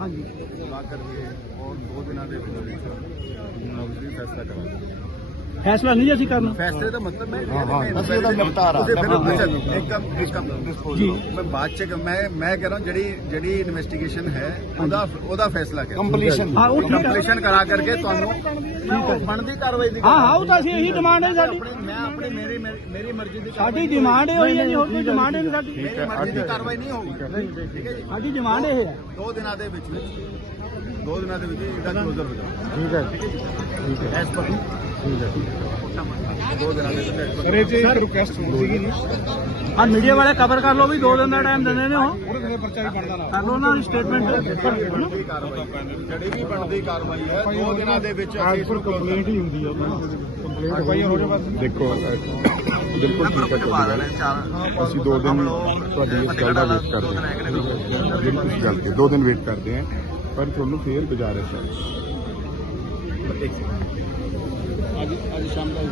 ਹਾਂਜੀ। ਸਲਾਹ ਕਰਕੇ ਔਰ ਦੋ ਦਿਨਾਂ ਦੇ ਵਿੱਚ ਵਿੱਚ ਆਬਵੀਅਸਲੀ ਫੈਸਲਾ ਕਰਾਂਗੇ। ਫੈਸਲਾ ਨਹੀਂ ਅਸੀਂ ਕਰਨਾ। ਫੈਸਲੇ ਦਾ ਮਤਲਬ ਮੈਂ ਹਾਂ, ਹਾਂ, ਅਸੀਂ ਇਹਦਾ ਨਿਪਟਾਰਾ। ਉਹਦੇ ਫਿਰ ਹਾਂ, ਅੱਛਾ, ਇੱਕ ਕੰਮ ਇੱਕ ਕੰਮ ਜੀ। ਮੈਂ ਬਾਅਦ ਚ ਮੈਂ ਮੈਂ ਕਹ ਰਹਾ ਜਿਹੜੀ ਜਿਹੜੀ ਇਨਵੈਸਟੀਗੇਸ਼ਨ ਹੈ ਉਹਦਾ ਉਹਦਾ ਫੈਸਲਾ ਕਰਾਂ। ਕੰਪਲੀਸ਼ਨ ਹਾਂ ਉਹ ਠੀਕ ਹੈ। ਕੰਪਲੀਸ਼ਨ ਕਰਾ ਕਰਕੇ ਤੁਹਾਨੂੰ ਬਣਦੀ ਕਾਰਵਾਈ ਦੀ ਹਾਂ ਹਾਂ ਉਹ ਤਾਂ ਅਸੀਂ ਇਹੀ ਡਿਮਾਂਡ ਹੈ ਸਾਡੀ। ਆਪਣੀ ਮੈਂ ਆਪਣੀ ਮੇਰੀ ਮੇਰੀ- ਮੇਰੀ ਮਰਜ਼ੀ ਦੀ ਸਾਡੀ ਡਿਮਾਂਡ ਇਹ ਹੋਈ ਹੈ ਜੀ ਹੋਰ ਕੋਈ ਡਿਮਾਂਡ ਨਹੀਂ ਸਾਡੀ। ਮੇਰੀ ਮਰਜ਼ੀ ਦੀ ਕਾਰਵਾਈ ਨਹੀਂ ਹੋਊਗੀ। ਠੀਕ ਹੈ। ਜੀ। ਸਾਡੀ ਡਿਮਾਂਡ ਇਹ ਹੈ। ਦੋ ਦਿਨਾਂ ਦੇ ਵਿੱਚ ਵਿੱਚ। ਦੋ ਦਿਨਾਂ ਦੇ ਵਿੱਚ ਇਹਦਾ ਕਲੋਜ਼ਰ ਹੋ ਜਾਊਗਾ। ਠੀਕ ਹੈ। ਠੀਕ ਹੈ। ਐਸ ਪਰ ਠੀਕ ਹੈ। ਦੋ ਦਿਨਾਂ ਦੇ ਵਿੱਚ as per- ਸਰ ਇਹ ਚ ਇੱਕ ਰਿਕੁਐਸਟ ਹੁੰਦੀ ਸੀ ਆ ਮੀਡੀਆ ਵਾਲੇ ਕਵਰ ਕਰ ਲਓ ਵੀ ਦੋ ਦਿਨ ਦਾ ਟਾਈਮ ਦਿੰਦੇ ਨੇ ਉਹ। ਉਹਦੇ ਤੇ ਪਰਚਾ ਵੀ ਬਣਦਾ ਨਾ। ਕਰ ਲਓ ਨਾ ਸਟੇਟਮੈਂਟ ਜਿਹੜੀ ਵੀ ਬਣਦੀ ਕਾਰਵਾਈ ਹੈ ਦੋ ਦਿਨਾਂ ਦੇ ਵਿੱਚ ਪਰ ਕੰਪਲੇਂਟ ਹੀ ਹੁੰਦੀ ਆ। ਕੰਪਲੇਂਟ ਹੋ ਜਾ ਬਸ ਦੇਖੋ ਬਿਲਕੁਲ ਠੀਕ ਹੈ ਅਸੀਂ ਦੋ ਦਿਨ ਤੁਹਾਡੀ ਇਸ ਗੱਲ ਦਾ ਵੇਟ ਕਰਦੇ ਹਾਂ। ਜਿਹੜੀ ਤੁਸੀਂ ਗੱਲ ਕੀਤੀ ਦੋ ਦਿਨ ਵੇਟ ਕਰਦੇ ਹਾਂ। ਪਰ ਤੁਹਾਨੂੰ ਫੇਰ ਗੁਜ਼ਾਰਿਸ਼ ਹੈ ਅੱਜ ਅੱਜ ਸ਼ਾਮ ਦਾ